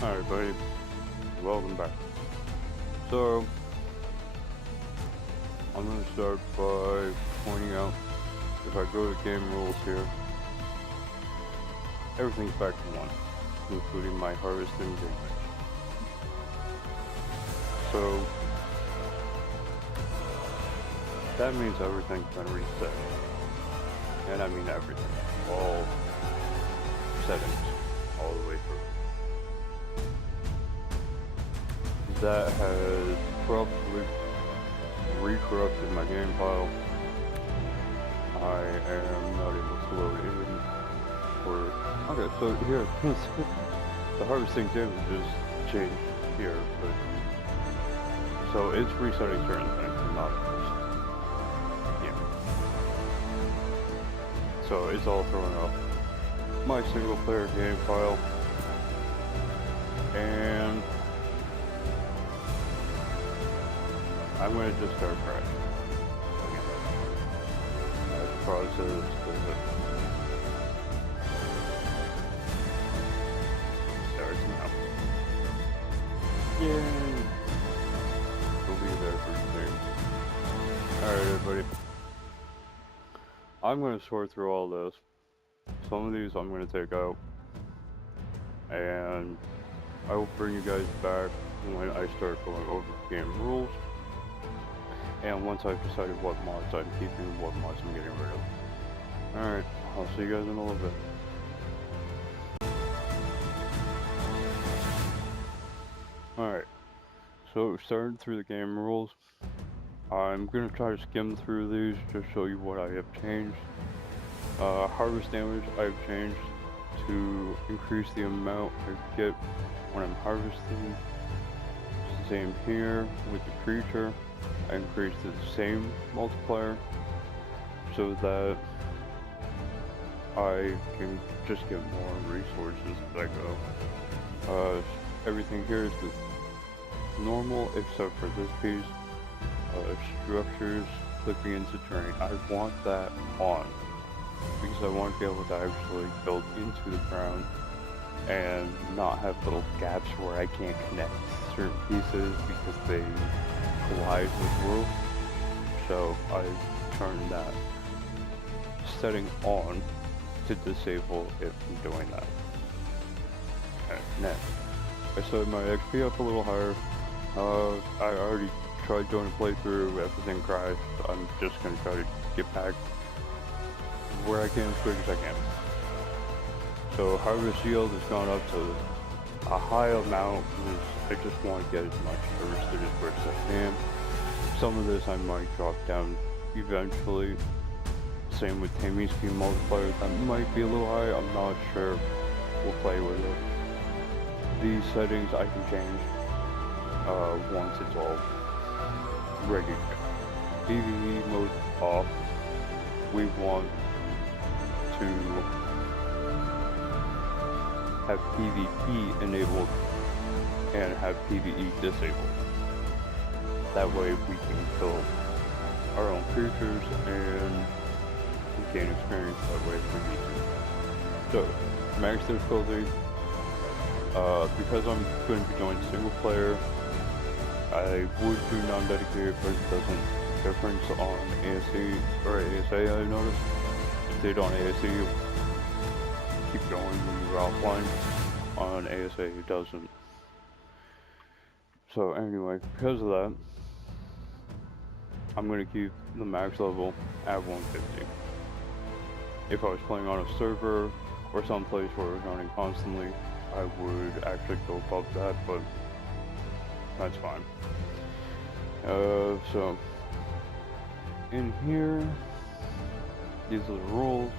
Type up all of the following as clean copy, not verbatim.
Alright, buddy. Welcome back. So, I'm going to start by pointing out, if I go to game rules here, everything's back to 1, including my harvesting damage. So, that means everything's been reset. And I mean everything. All settings, all the way through. That has probably re-corrupted my game file. I am not able to load in for... Okay, so here, the harvesting damage is changed here, but... So it's resetting certain things and not others. Yeah. So it's all throwing off my single player game file. And... I'm gonna just start crashing. That process does it. Starts now. Yay! We'll be there pretty soon. Alright, everybody. I'm gonna sort through all this. Some of these I'm gonna take out. And I will bring you guys back when I start going over the game rules. And once I've decided what mods I'm keeping and what mods I'm getting rid of. Alright, I'll see you guys in a little bit. Alright, so starting through the game rules. I'm going to try to skim through these to show you what I have changed. Harvest damage I've changed to increase the amount I get when I'm harvesting. Same here with the creature. I increased the same multiplier so that I can just get more resources as I go. Everything here is the normal except for this piece. Structures clipping into terrain. I want that on because I want to be able to actually build into the ground and not have little gaps where I can't connect certain pieces because they collide with roof. So I turned that setting on to disable it from doing that. Okay, next. I set my XP up a little higher. I already tried doing a playthrough, everything crashed. I'm just gonna try to get back where I can as quick as I can. So harvest yield has gone up to a high amount because I just want to get as much harvested as quick as I can. Some of this I might drop down eventually. Same with Tammy's Key multiplier, that might be a little high, I'm not sure. We'll play with it. These settings I can change once it's all ready to go. PvE mode off. We want to have PvP enabled and have PvE disabled. That way we can kill our own creatures and gain experience that way if we need to. So, max difficulty. Because I'm going to be doing single player, I would do non-dedicated, but it doesn't difference on ASC or ASA, I noticed. If they don't ASC, you keep going when you're offline. On ASA, it doesn't. So anyway, because of that, I'm going to keep the max level at 150. If I was playing on a server or someplace where we're running constantly, I would actually go above that, but that's fine. So in here, these are the rules.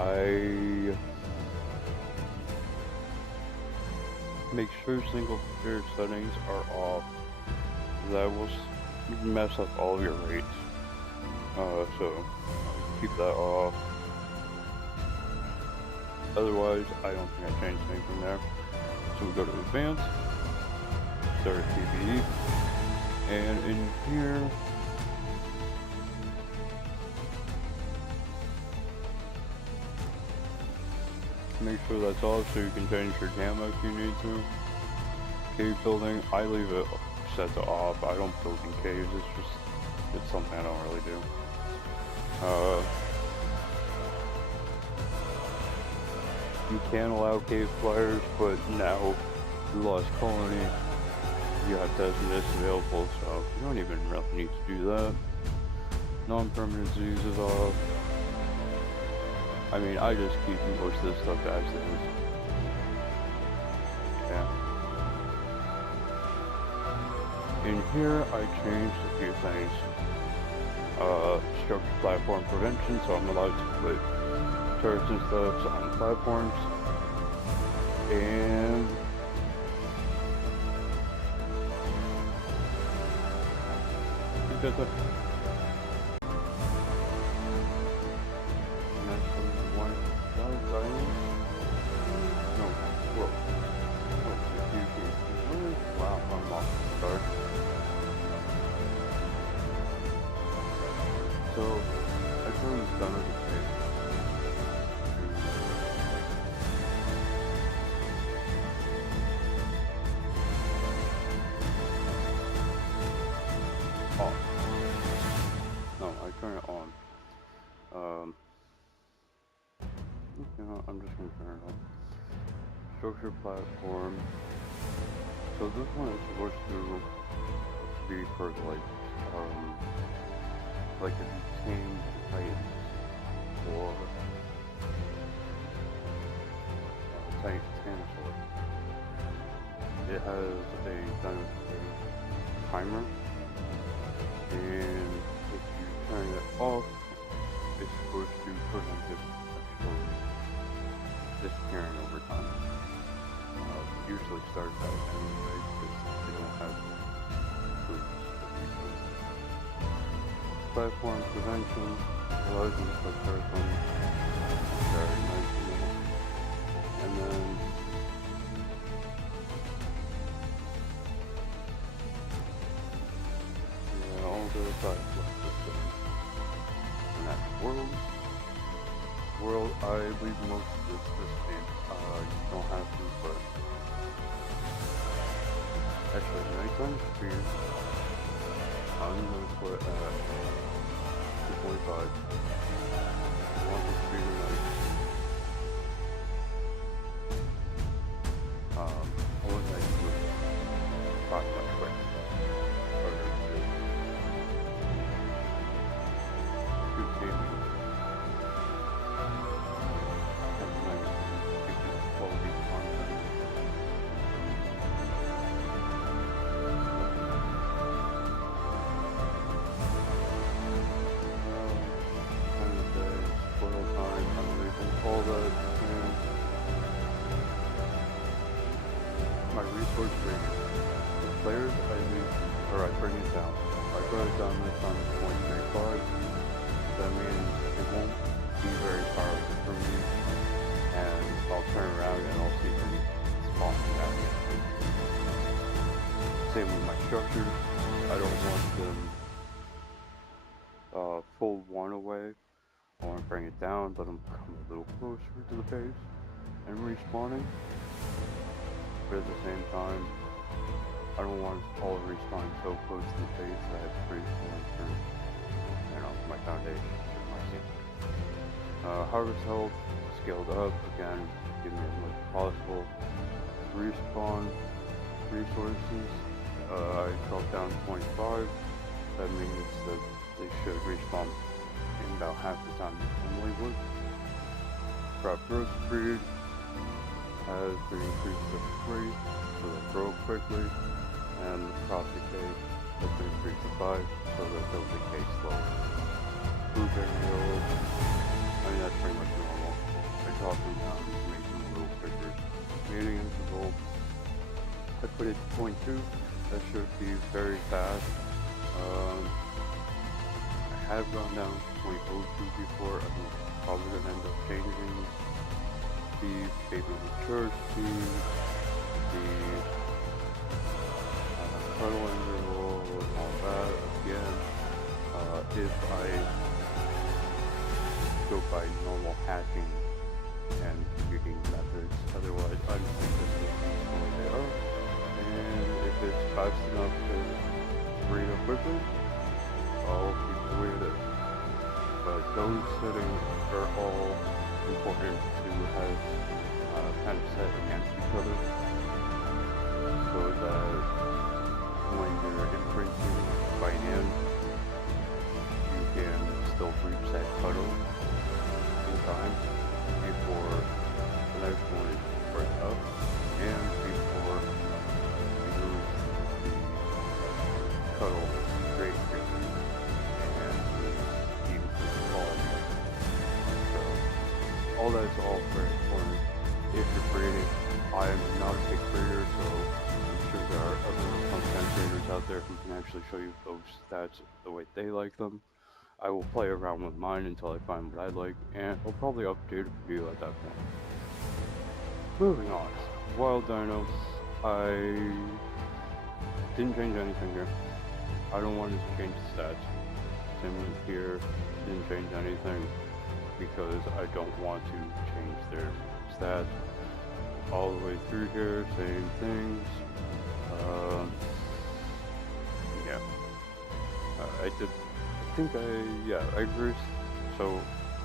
I make sure single player settings are off. That will mess up all of your rates. So keep that off. Otherwise, I don't think I changed anything there. So we go to advanced, start PvE, and in here, make sure that's off so you can change your gamma if you need to. cave building, I leave it set to off. I don't build in caves. It's something I don't really do. You can allow cave flyers, but now the Lost Colony, you have to have this available, so you don't even really need to do that. Non-permanent zoos is off. I mean, I just keep most of this stuff as is. Yeah. In here, I changed a few things. Structure platform prevention, so I'm allowed to put turrets and stuff on platforms. And I think that's it. Wow, I'm off the start. So, I thought it was done as a case. Off. No, I turn it on. You know, I'm just gonna turn it on. Structure platform. So this one is supposed to be for like if you tame Titans or Titanosaur. It has a dinosaur timer, and if you turn it off, it's supposed to prevent it actually disappearing over time. Usually starts out anyway because they don't have foods. Platform prevention allows you to put person very nicely. And then yeah, all the side quests. And that's world. I leave most of this game. You don't have to, but actually, nighttime speed, I'm going to put at 2.5. I want the speed of night. I want night to 5 quick. Good gaming. Quality content. All the my resource rating. The players I leave, or I bring it down. I brought it down this time to 0.35. That means it won't be very powerful for me, and I'll turn around and I'll see them spawning at me. Same with my structures. I don't want them full one away. I want to bring it down, let them come a little closer to the base and respawning. But at the same time, I don't want all respawning so close to the base that I have to respawn through, my foundation or my scene. Harvest health scaled up again, give me as much as possible. Respawn resources, I dropped down to 0.5. That means that they should respawn in about half the time they normally would. Crop growth speed has been increased to 3, so they grow quickly, and the crop decay has been increased to 5, so that they'll decay slowly. Blueberry yield, I mean that's pretty much normal. I drop them down to make them a little quicker. Mating interval, I put it to 0.2, that should be very fast. I have gone down to 0.02 before. I'm probably going to end up changing the baby maturity, the cuddle interval, and all that again. If I go by normal hatching and breeding methods, otherwise I'm just leaving the way they are. And fast enough to read it quickly, I'll keep it the way it is. But those settings are all important to have kind of set against each other, so that when you're imprinting by hand, you can still reach that cutoff in time before the next one is burnt up and before you lose the cutoff very quickly and even fall. So all that's all very important if you're creating. I am not a big creator, so I'm sure there are other content creators out there who can actually show you those stats the way they like them. I will play around with mine until I find what I like, and I'll probably update a video at that point. Moving on. Wild Dinos. I didn't change anything here. I don't want to change the stats. Same with here. Didn't change anything because I don't want to change their stats. All the way through here, same things. Yeah. I agree. So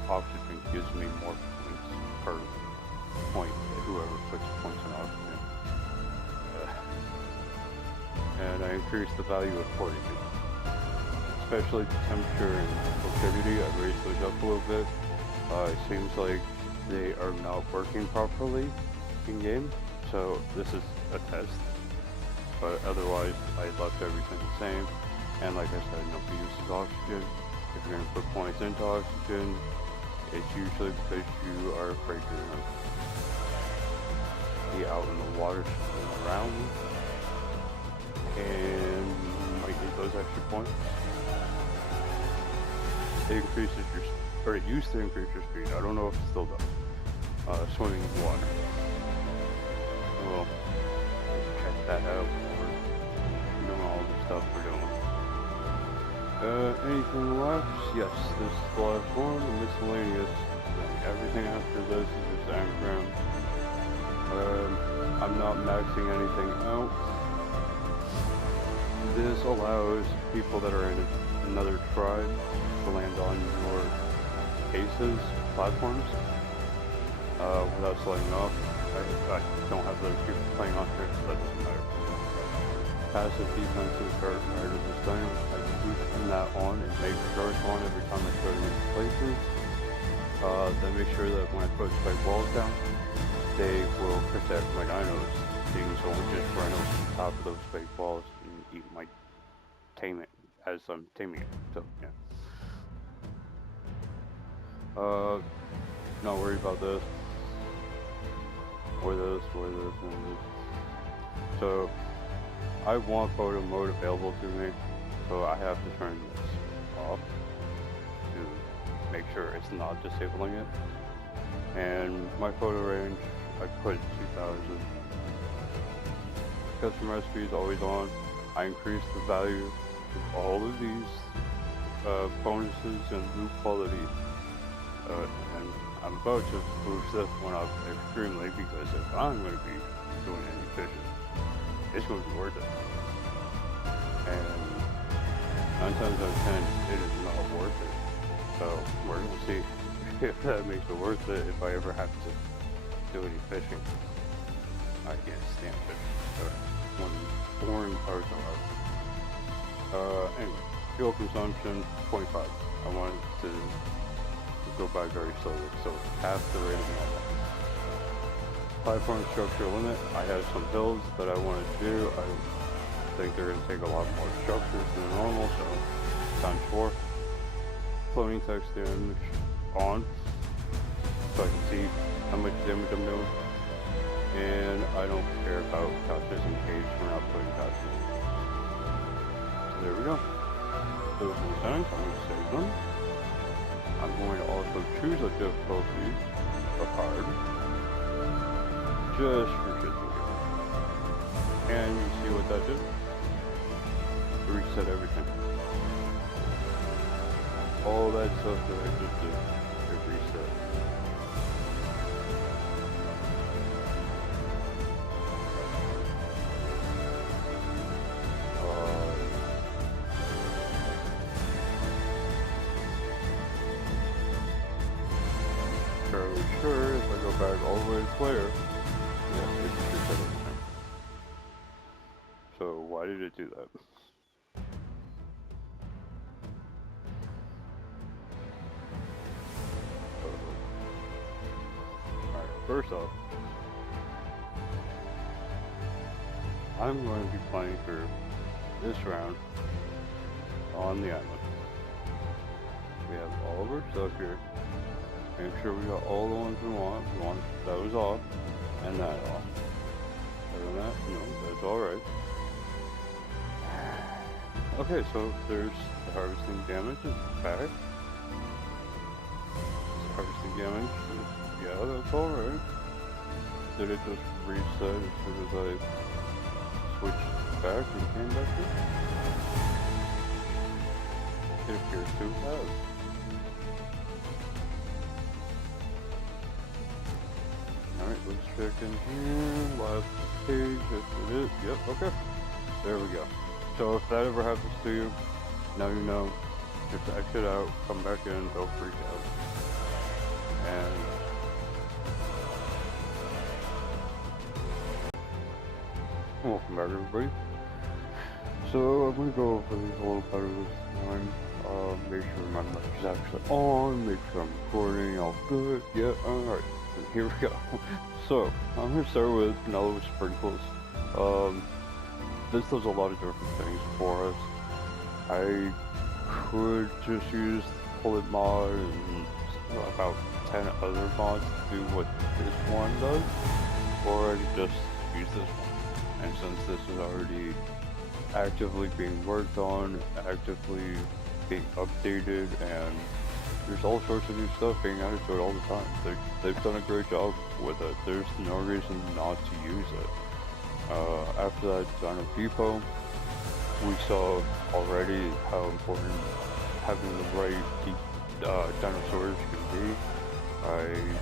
oxygen gives me more points per point, whoever puts points in oxygen. And I increased the value accordingly. Especially the temperature and proclivity, I raised those up a little bit. It seems like they are not working properly in game, so this is a test. But otherwise, I left everything the same. And like I said, nobody uses oxygen. If you're gonna put points into oxygen, it's usually because you are afraid you're gonna be out in the water swimming around and you might need those extra points. It increases your, or it used to increase your speed. I don't know if it still does. Swimming in water. Well, check that out before doing all the stuff we're doing. Anything left? Yes, this is the last one, the miscellaneous thing. Everything after this is just anagram. I'm not maxing anything out. This allows people that are in another tribe to land on your cases, platforms, without slowing off. I don't have those people playing on here, so that doesn't matter. Passive defenses are prior to this time. I do turn that on and make sure it's on every time I go to new places. Then make sure that when I put spike walls down, they will protect my dinos. Things won't just run over the top of those spike walls and eat my tame it as I'm taming it. So yeah. Not worried about this. Or this, or this, and this. So I want photo mode available to me, so I have to turn this off to make sure it's not disabling it. And my photo range, I put 2000. Custom recipe is always on. I increased the value of all of these bonuses and loot quality. And I'm about to boost this one up extremely because if I'm going to be doing any fishing, it's going to be worth it. And 9 times out of 10, it is not worth it. So we're going to see if that makes it worth it if I ever have to do any fishing. I can't stand fishing. That's one of the boring parts of it. Anyway, fuel consumption, 25. I wanted to go by very slowly, so half the rate of normal. Platform structure limit, I have some builds that I want to do. I think they're going to take a lot more structures than normal, so times 4. Floating text damage on, so I can see how much damage I'm doing. And I don't care about couches in case we're not putting couches. So there we go. Those are the settings, I'm going to save them. I'm going to also choose a difficulty of hard, just for shits and giggles. And you see what that did? Reset everything. All that stuff that I just did, it reset. go back all the way to player. Yeah, it just reset everything. So why did it do that? Alright, first off, I'm going to be playing through this round on the island. We have all of our stuff here. Make sure we got all the ones we want. We want those off and that off. Other than that, no, that's alright. Okay, so there's the harvesting damage is back. Harvesting damage, yeah, that's alright. Did it just reset as soon as I switched back and came back here? It appears to have. Alright, let's check in here. Last page, that's it. Yep, okay. There we go. So if that ever happens to you, now you know. Just exit out, come back in, don't freak out. And welcome back, everybody. So I'm gonna go over these a little better this time. Make sure my mic is actually on, make sure I'm recording, all good. Yeah, alright. Here we go. So I'm gonna start with vanilla sprinkles. This does a lot of different things for us. I could just use bullet mod and about 10 other mods to do what this one does, or I could just use this one. And since this is already actively being worked on, actively being updated, and there's all sorts of new stuff being added to it all the time. They've done a great job with it. There's no reason not to use it. After that Dino Depot, we saw already how important having the right dinosaurs can be. I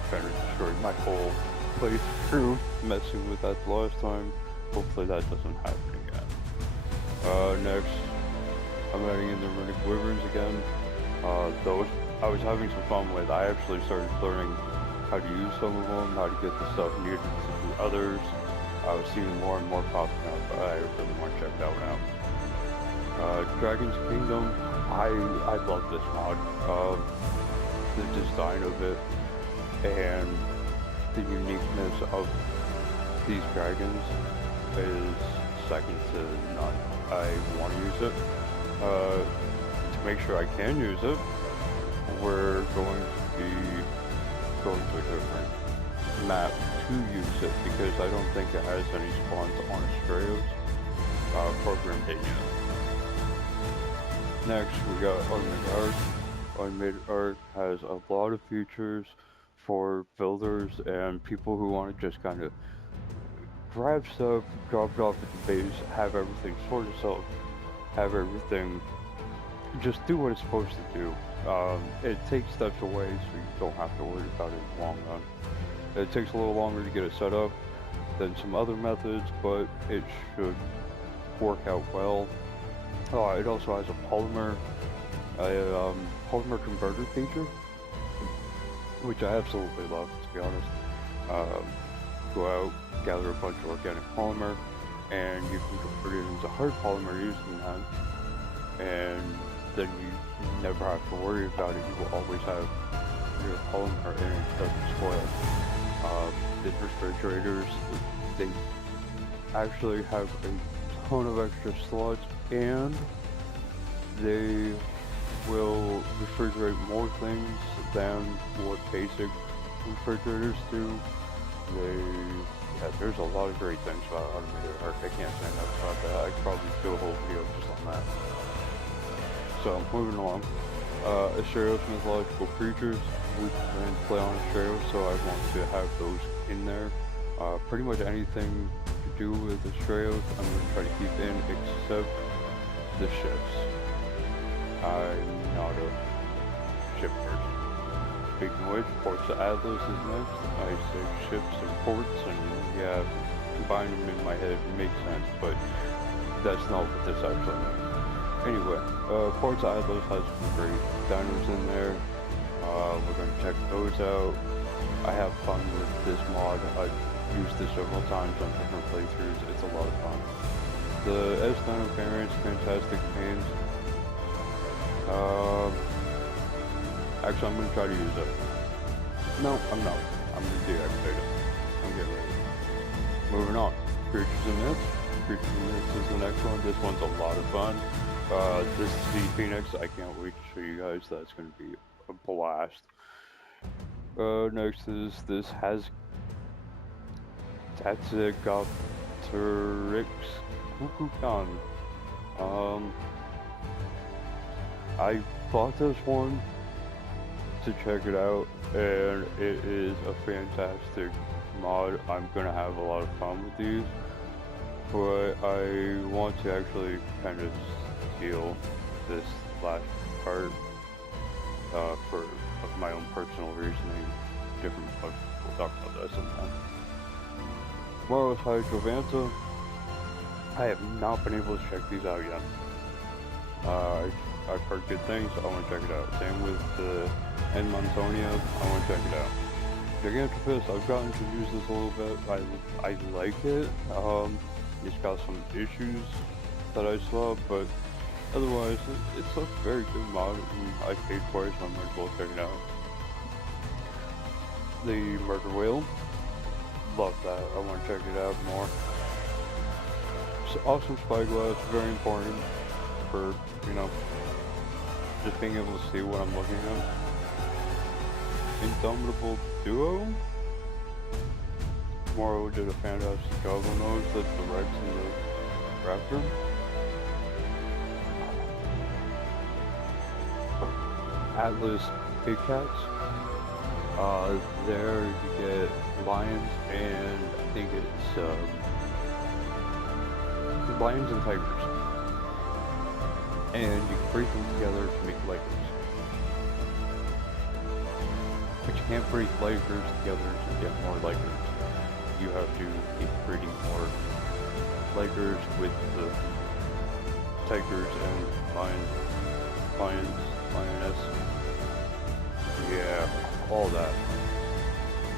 kind of destroyed my whole playthrough messing with that the last time. Hopefully that doesn't happen again. Next, I'm adding in the runic wyverns again. Those I was having some fun with. I actually started learning how to use some of them, how to get the stuff needed to do others. I was seeing more and more popping up. I really want to check that one out. Dragon's Kingdom, I love this mod. The design of it and the uniqueness of these dragons is second to none. I want to use it. To make sure I can use it, we're going to be going to a different map to use it because I don't think it has any spawns on Astraeos program hit yet. Next, we got Automated Art. Automated Art has a lot of features for builders and people who want to just kind of grab stuff, drop it off at the base, have everything sort itself, have everything just do what it's supposed to do. It takes steps away so you don't have to worry about it in the long run. It takes a little longer to get it set up than some other methods, but it should work out well. It also has a polymer converter feature, which I absolutely love, to be honest. Go out, gather a bunch of organic polymer, and you can convert it into hard polymer using that, and then you never have to worry about it. You will always have your polymer and it doesn't spoil. The refrigerators, they actually have a ton of extra slots, and they will refrigerate more things than what basic refrigerators do. There's a lot of great things about Automated Art. I can't say enough about that. I could probably do a whole video just on that. So, moving along. Astraeos mythological creatures. We plan to play on Astraeos, so I want to have those in there. Pretty much anything to do with Astraeos, I'm going to try to keep in, except the ships. I'm not a ship person. Speaking of which, Ports of Atlas is next. I say ships and ports, and yeah, combine them in my head makes sense, but that's not what this actually means. Anyway, Ports of Atlas has some great dinos in there. We're going to check those out. I have fun with this mod. I've used this several times on different playthroughs. It's a lot of fun. The S9 variant's fantastic games. Actually, I'm gonna try to use it. No, I'm not. I'm gonna deactivate it. I'm getting ready. Moving on. Creatures and Myths. Creatures and Myths is the next one. This one's a lot of fun. This is the Phoenix. I can't wait to show you guys. That's gonna be a blast. Next is this has Tatsugatrix Kukukan. I bought this one to check it out, and it is a fantastic mod. I'm gonna have a lot of fun with these, but I want to actually kind of steal this last part for my own personal reasoning. Different, but we'll talk about that sometime. Tomorrow's Hydrovanta. I have not been able to check these out yet. I've heard good things. I want to check it out. Same with the Montonia. I want to check it out. Gigantopus. I've gotten to use this a little bit. I like it. It's got some issues that I saw, but otherwise, it's a very good mod, and I paid for it, so I might as well check it out. The Murder Whale. Love that. I want to check it out more. So, awesome spyglass. Very important for, you know, just being able to see what I'm looking at. Indomitable Duo. Moro did a fantastic job on those. That's the Rex and the Raptor. Atlas Big Cats. There you get lions and I think it's lions and tigers. And you can breed them together to make Lakers. But you can't breed Lakers together to get more Lakers. You have to keep breeding more Lakers with the tigers and lioness. Yeah, all that.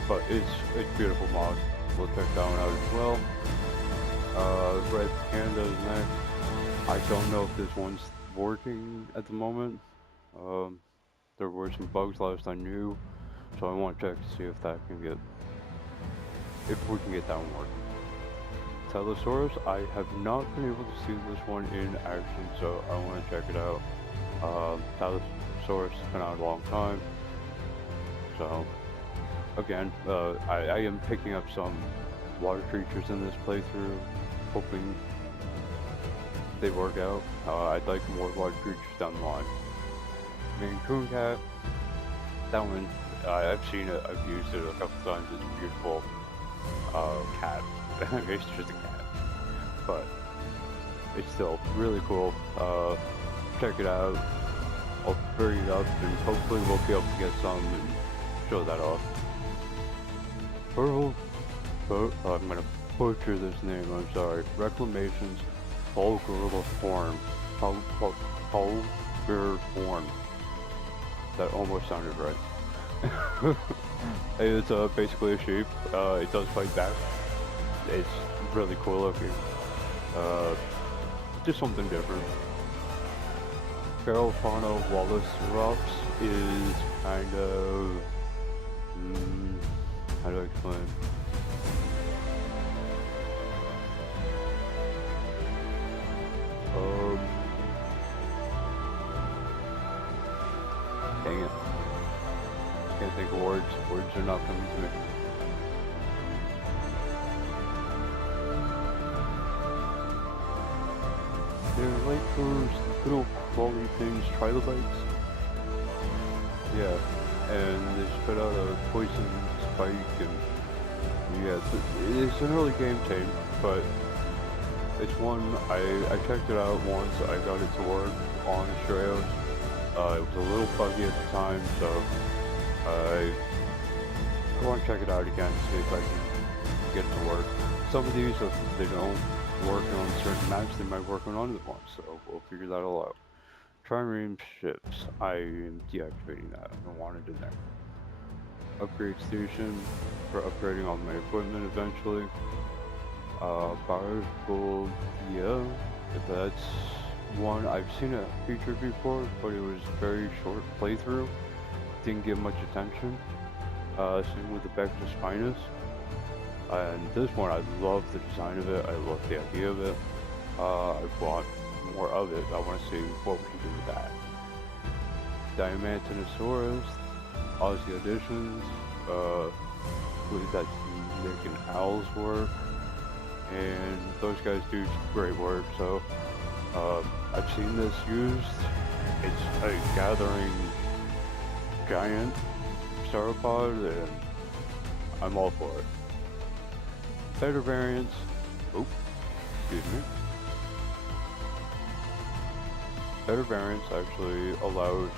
But it's beautiful mod. We'll check that one out as well. Red Panda is next. I don't know if this one's working at the moment. There were some bugs last I knew, so I want to check to see if we can get that one working. Telosaurus, I have not been able to see this one in action, so I want to check it out. Telosaurus has been out a long time, so again, I am picking up some water creatures in this playthrough, hoping they work out. I'd like more water creatures down the line. Coon Cat, that one, I've seen it, I've used it a couple times. It's a beautiful cat. It's just a cat, but it's still really cool. Check it out. I'll bring it up and hopefully we'll be able to get some and show that off. I'm gonna butcher this name, I'm sorry. Reclamation's Vulgar form. That almost sounded right. It's basically a sheep. It does fight back. It's really cool looking. Just something different. Feralfano Wallace Rops is kind of... how do I explain? Dang it. Can't think of words. Words are not coming to me. They're like those little crawly things, trilobites. Yeah, and they spit out a poison spike, and yeah, it's an early game tape, but it's one, I checked it out once. I got it to work on Astraeos. It was a little buggy at the time, so I want to check it out again, see if I can get it to work. Some of these, if they don't work on certain maps, they might work on other ones, so we'll figure that all out. Trireme ships, I am deactivating that. I don't want it in there. upgrade station for upgrading all my equipment eventually. Bars gold, yeah, that's one I've seen it featured before, but it was very short playthrough. Didn't get much attention. Same with the Vector Spinus. And this one, I love the design of it. I love the idea of it. I want more of it. I want to see what we can do with that. Diamantinosaurus, Aussie Editions. I believe that's Nick and Al's work. And those guys do great work. So I've seen this used. It's a gathering giant sauropod, and I'm all for it. Better variants. Oh, excuse me. Better variants actually allows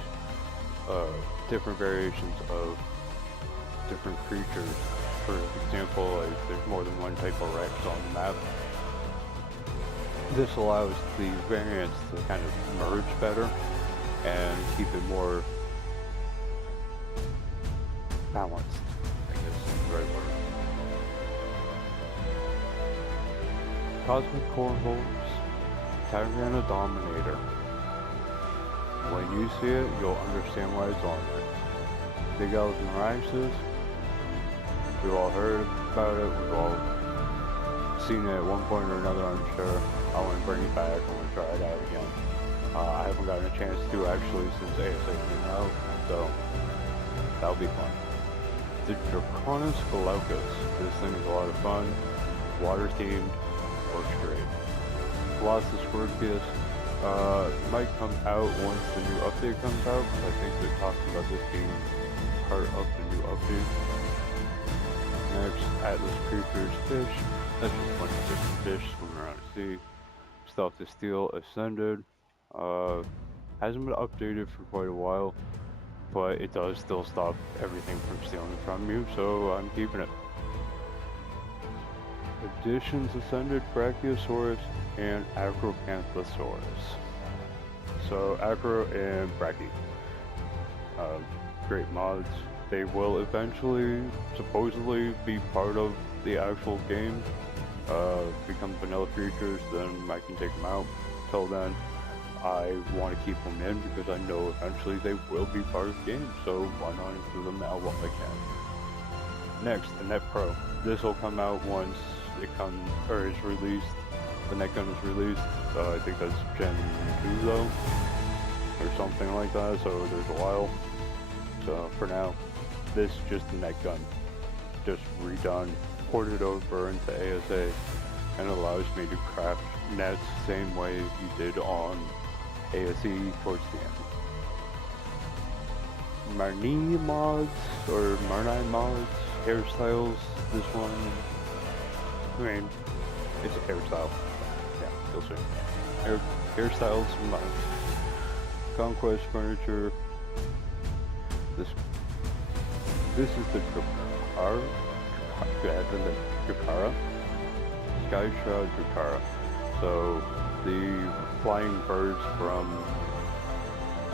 different variations of different creatures. For example, like there's more than one type of Rex on the map. This allows the variants to kind of merge better and keep it more balanced, I guess is the right word. Cosmic Cornholes, Tyranodominator. When you see it, you'll understand why it's on there. Big Elephant Raxus. We've all heard about it. We've all seen it at one point or another, I'm sure. I want to bring it back. I want to try it out again. I haven't gotten a chance to actually since ASA came out, so that'll be fun. The Draconis Glaucus. This thing is a lot of fun. Water themed. Works great. Colossus Scorpius might come out once the new update comes out. I think they're talking about this being part of the new update. Next, Atlas Creatures Fish. That's just a bunch of different fish swimming around the sea. Stuff to Steal Ascended. Hasn't been updated for quite a while, but it does still stop everything from stealing from you, so I'm keeping it. Additions Ascended, Brachiosaurus, and Acrocanthosaurus. So Acro and Brachie. Great mods. They will eventually, supposedly, be part of the actual game. Become vanilla creatures, then I can take them out. Till then, I want to keep them in because I know eventually they will be part of the game, so why not include them now while I can. Next, the Net Pro. This will come out once it comes, or is released. The Net Gun is released. I think that's Gen 2 though, or something like that, so there's a while. So for now, this is just the Net Gun. Just redone, ported over into ASA, and allows me to craft nets the same way you did on ASE towards the end. Marnie mods, or Marnie mods, hairstyles, this one, I mean, it's a hairstyle. Yeah, you'll see. Hairstyles mods. Conquest furniture. This is the Drakara. Sky Shroud Drakara. So the flying birds from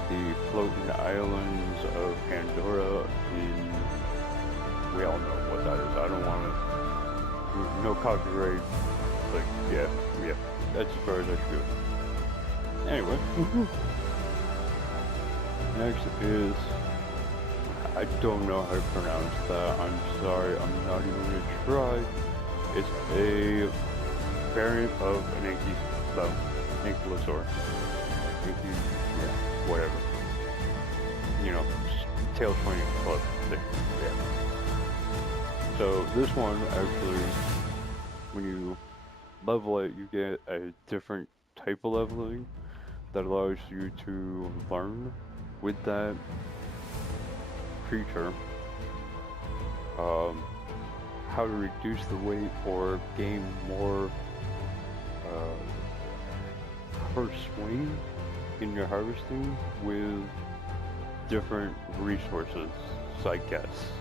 the floating islands of Pandora we all know what that is. I don't want to, no copyright, like, yeah, that's as far as I should go. Anyway, next is, I don't know how to pronounce that, I'm sorry, I'm not even going to try. It's a variant of an Ankylosaur. Yeah, whatever. You know, tail swinging club thing, yeah. So this one actually, when you level it, you get a different type of leveling that allows you to learn with that creature how to reduce the weight or gain more per swing in your harvesting with different resources, I guess.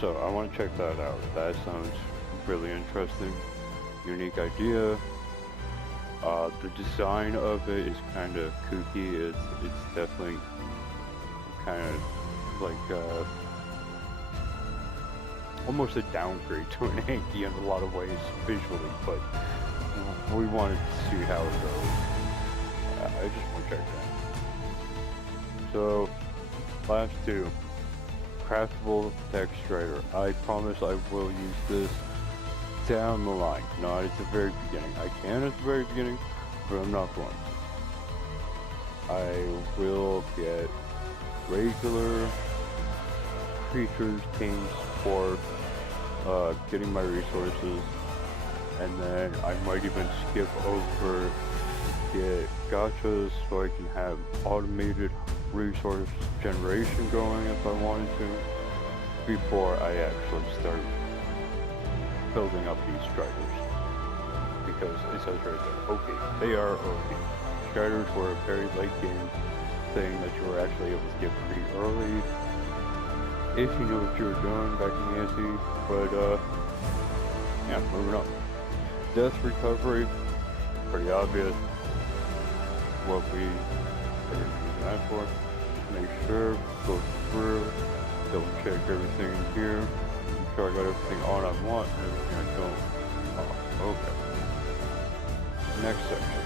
So I want to check that out. That sounds really interesting. Unique idea. The design of it is kind of kooky. It's definitely kind of like almost a downgrade to an Anki in a lot of ways visually, but we wanted to see how it goes. I just want to check that. So, last two. Craftable text writer. I promise I will use this down the line, not at the very beginning. I can at the very beginning, but I'm not going to. I will get regular creatures, teams, support, getting my resources, and then I might even skip over get gachas so I can have automated resource generation going if I wanted to before I actually start building up these striders, because it says right there, okay, they are OP. Striders were a very late game thing that you were actually able to get pretty early if you knew what you were doing back in the NC, but yeah, moving on. Death recovery, pretty obvious what we are using that for. Make sure, go through, double check everything in here, make sure I got everything on I want and everything I don't. Oh, okay. Next section.